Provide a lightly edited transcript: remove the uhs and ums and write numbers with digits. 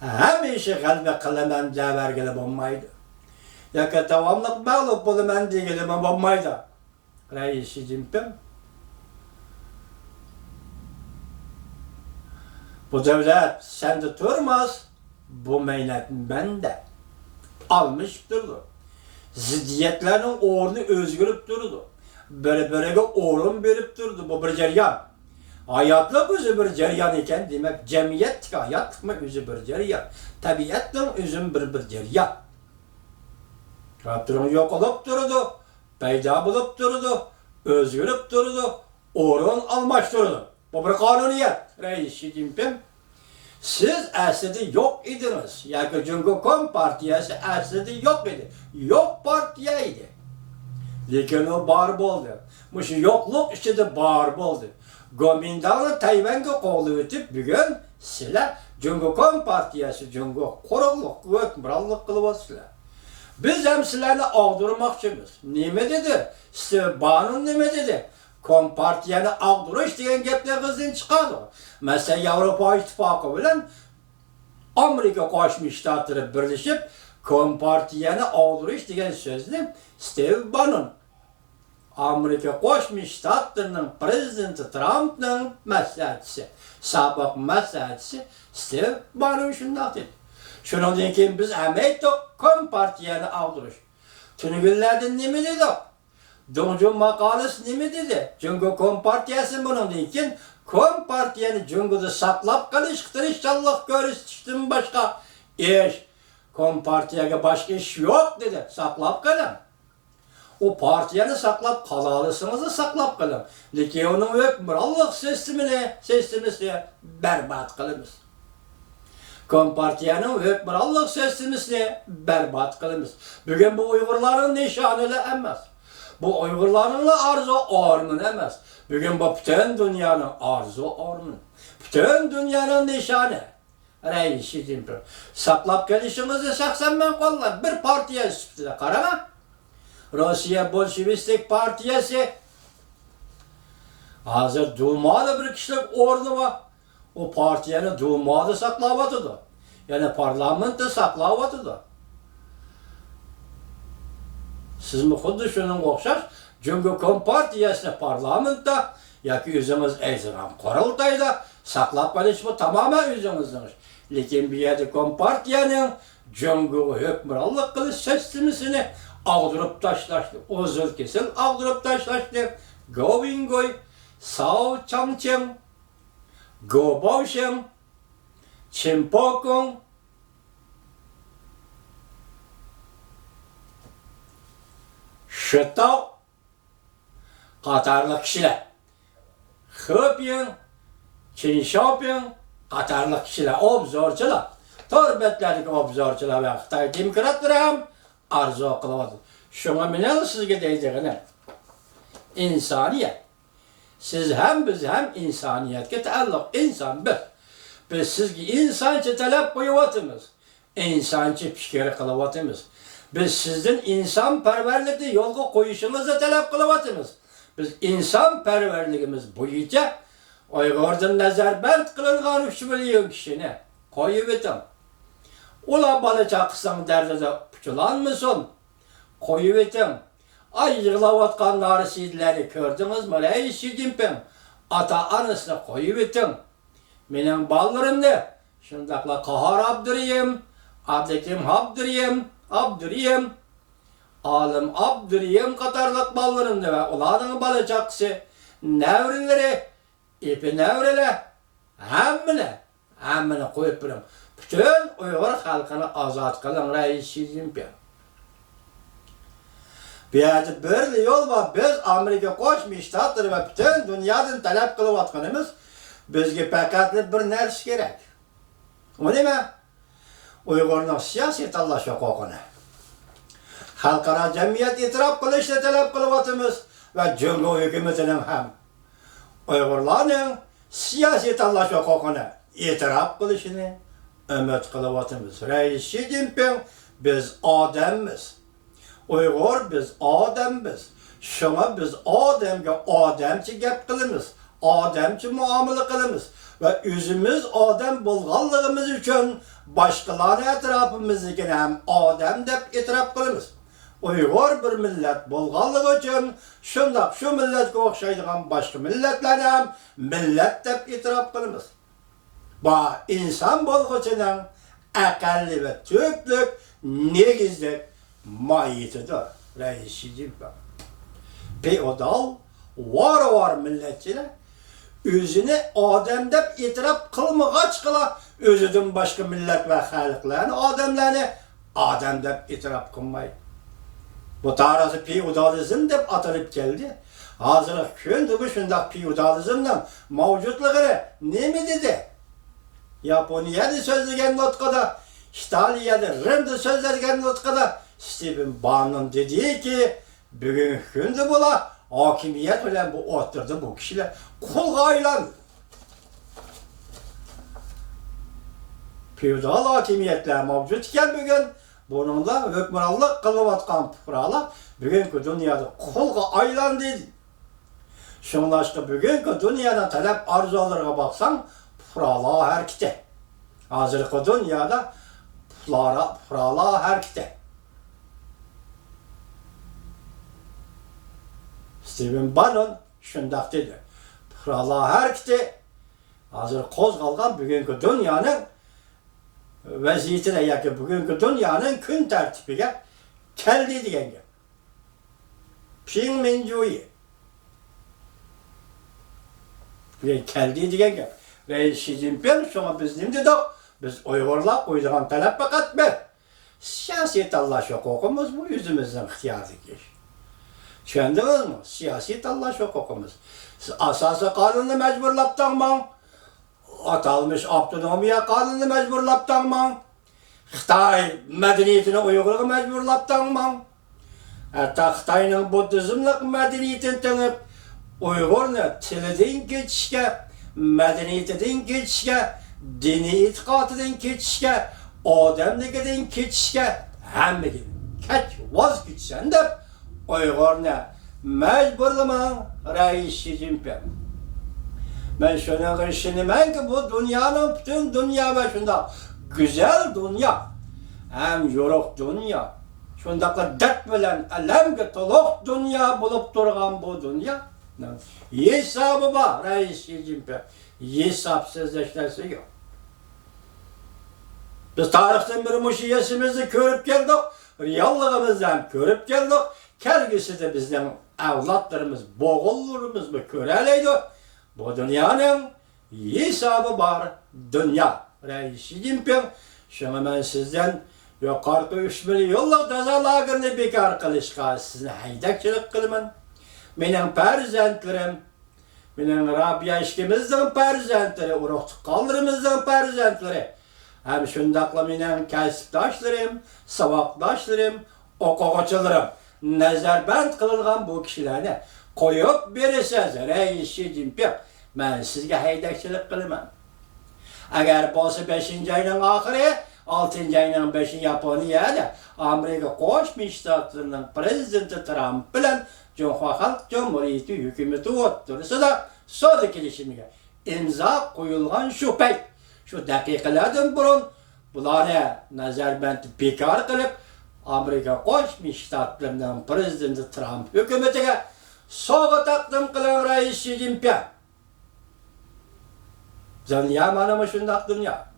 Hem işi kalbe kılımen vergili bulmaydı. Yaka devamlık bağlı bulumen digili bulmaydı. Reis Xi Jinping bu devlet sende durmaz, bu meylet bende. Almış durdu. Ziddiyetlerin uğrunu özgürüp durdu. Böyle uğrun verip durdu. Bu bir ceryan. Hayatlık özü bir ceryan iken demek cemiyet hayat mı özü bir ceryan. Tabiatın özü bir ceryan. Rabbinin yok olup durdu. Peyda bulup durdu. Özgürüp durdu. Uğrun almış durdu. Bu bir kanuniyet. Reis Xi Jinping. Siz aslında yok idiniz. Yani Cumhuriyet Partiyası aslında yok idi. Yok partiyaydı. Lakin o bar oldu. Muş yokluk içinde bar oldu. Gomindanı Tayvan'a kolu ötüp bugün sizler Cumhuriyet Partiyası, Cumhuriyet Kuruluk, hükümranlık kılıbasılar. Biz hem sizlerle ağdırmakçımız. Nime dedi? Stevban'ın nime dedi? Kompartiyanı ağdırış diyen geplerimizden çıkardı. Mesela Avrupa İttifakı bilen Amerika Koşmuş Ştatları birleşip Kompartiyanı ağdırış diyen sözünü Stevban'ın Amerika Koşmuş Ştatlarının prezidenti Trump'ın məsləhətçisi, sabık məsləhətçisi Stevban'ın şundan dedi. Şundan ki biz əməkdə Kompartiyanı ağdırış. Tünügüllerden ne mi dedi? Doncu makalesi ne mi dedi? Çünkü Kompartiyası bunun için Kompartiyanı Cumhur'da saklap kalıştır inşallah görüştüm başka iş. Kompartiyaya başka iş yok dedi. Saklap kalın. O partiyanı saklap kalalısınız da saklap kalın. Lakin onun hükümranlık sistemini berbat kılınız. Kompartiyanın hükümranlık sistemini berbat kılınız. Bugün bu Uygurların nişanıyla emez. Bu Uygurların arzu ormun emez. Bugün bu bütün dünyanın arzu ormun. Bütün dünyanın nişanı. Reis Xi Jinping. Saklap gelişinizi şahsen ben kollar. Bir partiye üstüne karama. Rusya Bolşevistik Partiyası hazır Duma'da bir kişilik ordu var. O partiyanı Duma'da saklavatıdı. Yani parlamentte saklavatıdı. Siz mi xuddi şunun okşar? Cumhuriyet Kompartiyasını parlamentta yoki özümüz eyzigan qurultayda saklab qolish bu tamamen özümüzдің. Lekin bu yerda Kompartiyanın Cumhuriyet hükümranlık qilish sistemisini ağdırıp taşlaştı. Ozul kesil ağdırıp taşlaştı. Govingoy, Sao Changcheng, Gobaosheng, Chimpokong, Şıtav, Katarlı kişiler. Hıpyın, Çin Xiaoping, Katarlı kişiler, obzorçular. Torbetlerlik obzorçular ve Xitay demokratları hem arzu kılıvadı. Şuna minel sizge deyeceğine. İnsaniyet. Siz hem biz hem insaniyetke taalluk. İnsan bir. Biz sizge insançı talep koyuvatımız. İnsançı fikir kılıvatımız. Biz sizin insanperverlikte yolga koyuşunuzu talep kılıvatımız. Biz insanperverligimiz boyunca Uygur'dan nazarband kılıngan 3 milyon kişini koyuvetim. Ula bala çakısan derdede puçulanmasın. Koyuvetim. Ay yığılavatkanları sizleri gördünüz mü? Reis Xi Jinping ata anısını koyuvetim. Benim ballarımda şundakla Kahar Abduriyim, Abdekim Abduriyim, Alim Abduriyim katarlık ballarımda ve ulanın bala çakısı nevrileri, ipi nevriler, hemmini koyup birim. Bütün Uygur halkını azat kılın Reis Xi Jinping. Bir yerde böyle yol var. Biz Amerika Koşmuş Ştatları ve bütün dünyadan talep kılıvatkanımız bizge pekatlı bir nersi gerek. O ne mi? Uygur'un siyaset Allah hukukunu. Halkara cemiyet itiraf kılışla talep kılıvatımız ve Cumhuriyet hükümetinin hem Uygurların siyaset Allah hukukunu itiraf kılışını ümit kılıvatımız. Reis Xi Jinping biz adamız. Uygur biz adamız. Şuna biz adamçı gep kılımız. Adamçı muamele kılımız. Ve özümüz adam bulganlığımız için başkalarını etrafımızdakini hem adam dep itiraf kılımız. Uygur bir millet bolğanlığı için şundaq şu milletke okşaydıgan başka milletlerni hem millet dep itiraf kılımız. Ba insan bolğuçunun akalli ve tüplük negizlik mahiyetidir. Reis-i Cimpen. Feodal var milletçiler özünü adam dep itiraf kılmagaç kıla özüdün başka millet ve halklarını adam dep itiraf kılmayı. Bu tarafı feodalizm dep atılıp geldi. Hazırlık kündü bu şundaq feodalizmden mevcutluğunu ne mi dedi? Japonya'da sözlegen notkada, İtalya'da, Rim'de sözlegen notkada Stephen Bannon dedi ki bugün kündü bula hakimiyet bilen bu oturdu bu kişiler kulga aylandı. Feodal hakimiyetler mevcut iken bugün bununla hükümranlık kılıvatkan puhralar bugünkü dünyada kulga aylandı. Şunlaştı bugünkü dünyada talep arzularına baksan puhralar herkite. Hazırkı dünyada puhralar herkite. Stephen Bannon şundaq dedi. Puhralar herkite hazır kozgalgan bugünkü dünyanın vaziyetine yakın bugünkü dünyanın gün tertibine keldi diyen gep. Ping Minjuyi. Keldi diyen gep. Ve Xi Jinping şuna biz ne dedik? Biz Uygurlar uyduğun talep fakat be. Siyasi tallaş hukukumuz bu yüzümüzün ihtiyarı geç. Düşündünüz mü? Siyasi tallaş hukukumuz. Asası kanunu mecburlap tanıman. Atalmış Abdünomiya kanunu mecburlap tanıman. Xitay medeniyetini Uygur'u mecburlap tanıman. Hatta Xitay'ın Budizmlik medeniyetini tanıp Uygur'unu tilidin geçişke, medeniyetinden geçişke, dini itikatıdan geçişke, adamlıkıdan geçişke, hemmegin keç vazgeçsen de Uygur'unu mecburlaman Reis-i Jinping. Ben şunun işinimen ki bu dünyanın bütün dünya ve şunda güzel dünya, hem yoruk dünya, şundaki dert bilen elemge toluk dünya bulup durgan bu dünya, hesabı var Reis-i Jinping, hesapsız işlersi yok. Biz tarihten bir müşiyesimizi görüp geldik, riyallığımızdan görüp geldik, kelgisi de bizden evlatlarımız, boğullarımız mı köreleydi. Bu dünyanın hesabı var dünya. Reis-i Jinping, şuna ben sizden yukarıda 3 milyonluk tazalağını bekar kılışka sizin haydakçılık kılımın. Benim perzentlerim, benim Rabia işkimizden perzentleri, uruqtuk kaldırımızdan perzentleri. Hem şundakla benim kasıptaşlarım, savaktaşlarım, okuğuçularım. Nezarband kılılgan bu kişilerini koyup verirseniz Reis-i Jinping, ben sizge haydakçılık kılımam. Eğer bosu 5. ayının ahiri, 6. ayının 5. Japonya'da Amerika Koşmuş Ştatlarının Prezidenti Trump bilen Cumhuriyet Halk Cumhuriyeti hükümeti oturursa da soda kilişimiga imza koyulgan şu pey, şu dakikalardan burun buları nazarband bekar kılıp Amerika Koşmuş Ştatlarının Prezidenti Trump hükümetine soğuk takdim kılan Reis-i Jinping. Dünya manamı şundaq dünya.